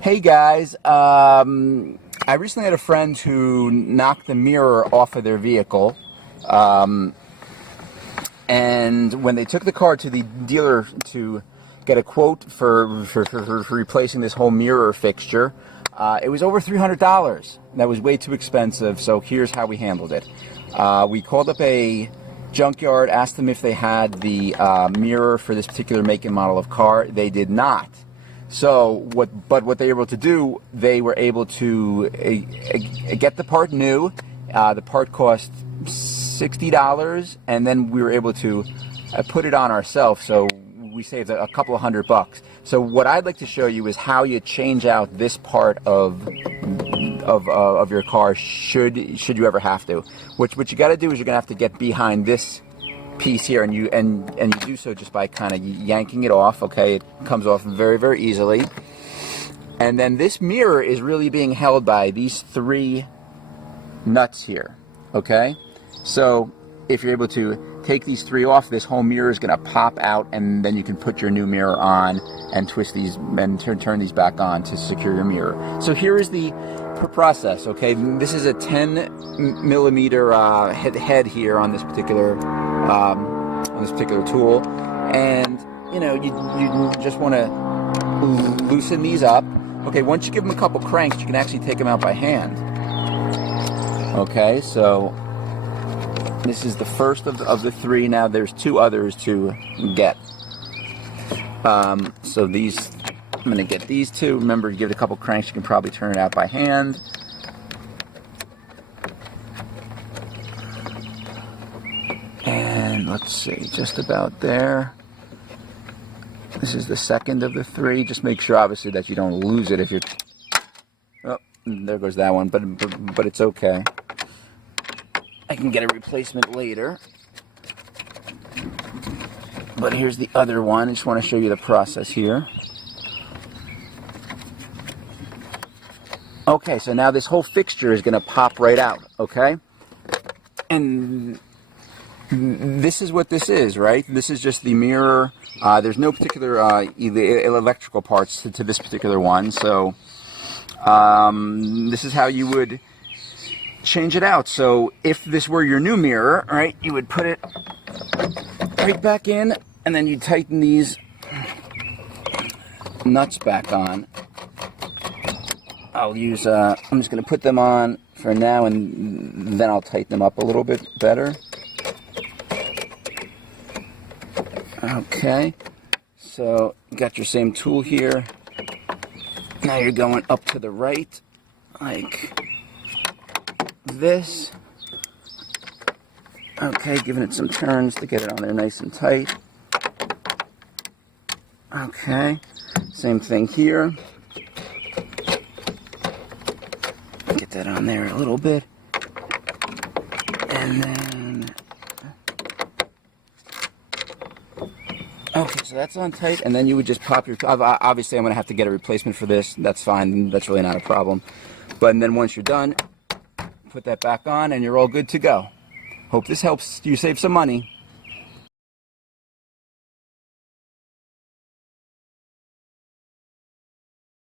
Hey guys, I recently had a friend who knocked the mirror off of their vehicle, and when they took the car to the dealer to get a quote for replacing this whole mirror fixture, it was over $300. That was way too expensive, so here's how we handled it. We called up a junkyard, asked them if they had the mirror for this particular make and model of car. They did not. So what they were able to do, they were able to get the part new. The part cost $60, and then we were able to put it on ourselves. So we saved a couple of $100. So what I'd like to show you is how you change out this part of your car should you ever have to. What you got to do is you're gonna have to get behind this piece here, and you do so just by kind of yanking it off. Okay, it comes off very, very easily. And then this mirror is really being held by these three nuts here. Okay, so if you're able to take these three off, this whole mirror is going to pop out, and then you can put your new mirror on and twist these and turn these back on to secure your mirror. So here is the process. Okay, this is a 10 millimeter head here on this particular tool, and you just want to loosen these up. Okay, once you give them a couple cranks, you can actually take them out by hand. Okay, so this is the first of the three. Now there's two others to get. So these, I'm going to get these two. Remember, you give it a couple cranks, you can probably turn it out by hand. And let's see, just about there. This is the second of the three. Just make sure, obviously, that you don't lose it if you're... Oh, there goes that one, but it's okay. I can get a replacement later. But here's the other one. I just want to show you the process here. Okay, so now this whole fixture is going to pop right out, okay? And this is what this is, right? This is just the mirror. There's no particular electrical parts to this particular one, so this is how you would change it out. So if this were your new mirror, right, you would put it right back in, and then you tighten these nuts back on. I'll use, I'm just going to put them on for now, and then I'll tighten them up a little bit better. Okay, so you got your same tool here. Now you're going up to the right, like this. Okay, giving it some turns to get it on there nice and tight. Okay, same thing here. Get that on there a little bit. And then... Okay, so that's on tight, and then you would just pop your... Obviously, I'm going to have to get a replacement for this. That's fine. That's really not a problem. But then once you're done, put that back on, and you're all good to go. Hope this helps you save some money.